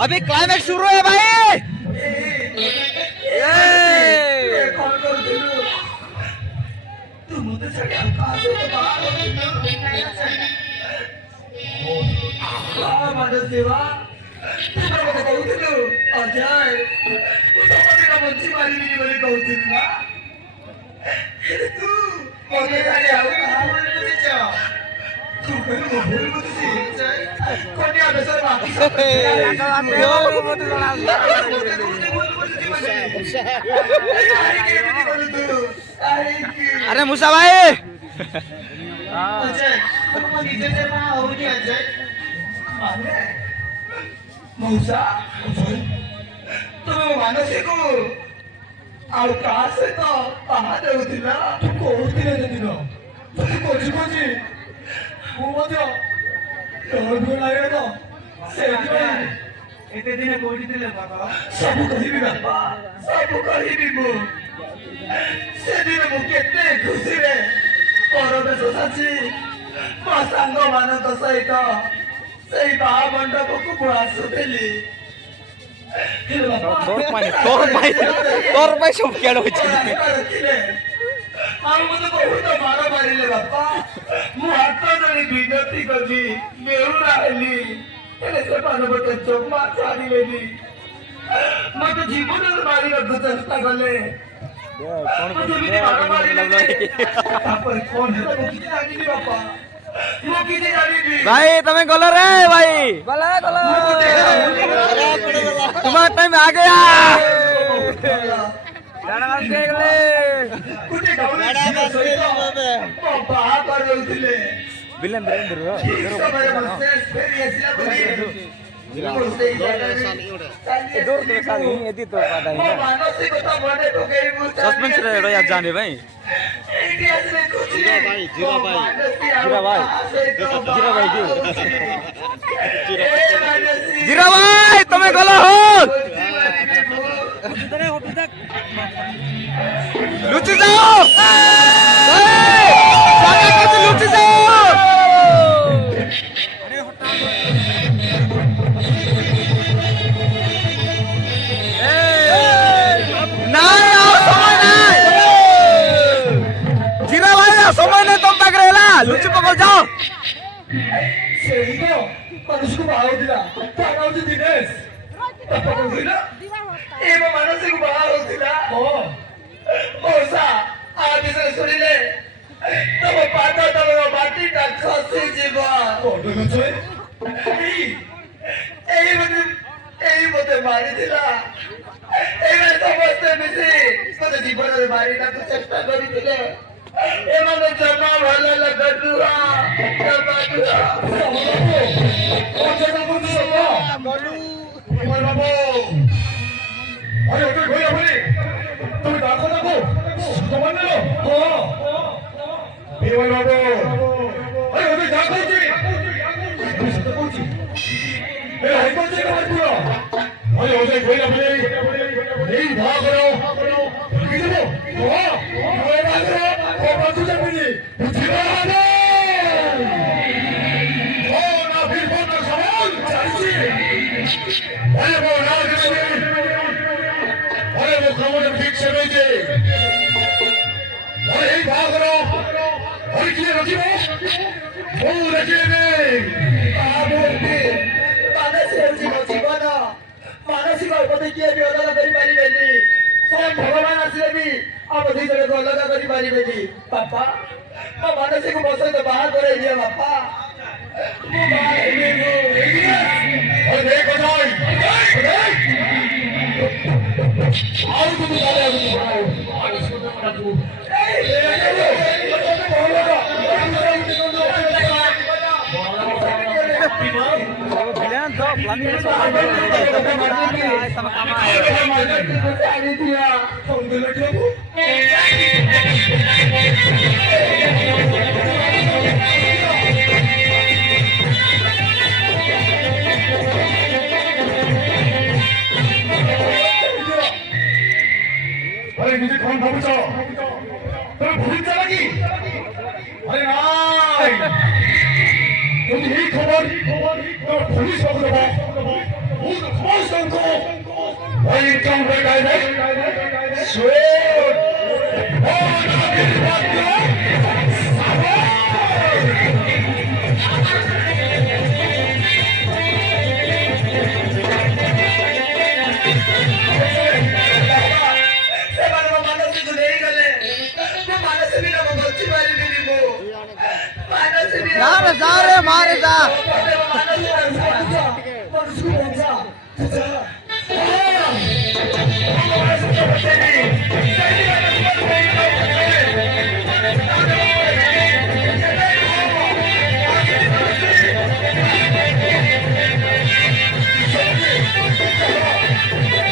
अभी क्लाइमैक्स शुरू है भाई। तू मुझे छड़ी आकाश से बाहर हो मानस देवा तू मेरे को कहूथिलु अजय तू तो मेरा मंची मारी नहीं बोली कहूथिलु ना तू मगे खाली आउ कहा बोली मुझे जा तू कहू बोली मुझे से कोनिया बेसर बाकी अरे मुसा भाई अजय तुम नीचे से ना हो नहीं अजय माने मौसा तुम्हें मानसिक ଆଉ କାହା ସହିତ ବାହା ଦେଉଥିଲା ତୁ କହୁଥିଲେ ସେଦିନ ତୁ ଖୋଜି ଖୋଜି ମୁଁ ମଧ୍ୟ ଡରକୁ ଲାଗେ ତ ସେଇଥିପାଇଁ ଏତେ ଦିନ କୋଉଠି ଥିଲେ ବାପା ସବୁ କହିବି ବାପା ସବୁ କହିବି ମୁଁ ସେଦିନ ମୁଁ କେତେ ଖୁସିରେ ପରିବେଶ ସାଜି ମୋ ସାଙ୍ଗମାନଙ୍କ ସହିତ ସେଇ ବାହା ମଣ୍ଡପକୁ ମୁଁ ଆସୁଥିଲି तोर पाई सब क्या हो ଆଉ ମୋତେ ବହୁତ ମାଡ଼ ମାରିଲେ ବାପା ମୁଁ ହାତ ଧରି ବିନତି କଲି ବେହୁରା ହେଲି ହେଲେ ସେମାନେ ମୋତେ ଜମା ଛାଡ଼ିଲେନି ମୋତେ ଜୀବନରେ ମାରିବାକୁ ଚେଷ୍ଟା କଲେ ତାପରେ କଣ ହେଲା ମୁଁ କିଛି ଜାଣିନି ବାପା ମୁଁ କିଛି ଜାଣିନି भाई तमें गलो रे भाई गलो तुम्हारा टाइम आ गया विलन सस्पेंस रे यार जाने भाई जीरा भाई तुम्हें गला हो लुचि जाओ लुचि जाओ समय नहीं तुम तक रहेला लुचि पकड़ जाओ ସେଇ ତ ମାନସକୁ ବାହା ହଉଥିଲା ତା ନାଁ ହଉଛି ଦିନେଶ ବାପା କହୁଥିଲା ଏ ମୋ ମାନସକୁ ବାହା ହଉଥିଲା ମଉସା ଆ ବିଷୟରେ ଶୁଣିଲେ ତମ ପାଦ ତଳର ମାଟିଟା ଖସିଯିବ ଏଇ ମତେ ମାରିଥିଲା ଏଇମାନେ ସମସ୍ତେ ମିଶି ମତେ ଜୀବନରେ ମାରିବାକୁ ଚେଷ୍ଟା କରିଥିଲେ ଏମାନେ ଜମା ଭଲ ଲାଗନ୍ତୁଆ ମାନସିକ ମତେ କିଏ ବି ଅଲଗା କରିପାରିବେନି ସ୍ୱୟଂ ଭଗବାନ ଆସିଲେ ବି ଆମ ଦୁଇ ଜଣକୁ ଅଲଗା କରିପାରିବେନି ବାପା ମୋ ମାନସିକ ମୋ ସହିତ ବାହା କରେଇ ଦିଅ ବାପା ମୁଁ ବାହା अरे मुझे कौन भावुच तुम भूल चला कि अरे नाई तुम यही खबर तो पुलिस को दबा बहुत खबर जा रे जा रे मारे जा मनसुख भन्छ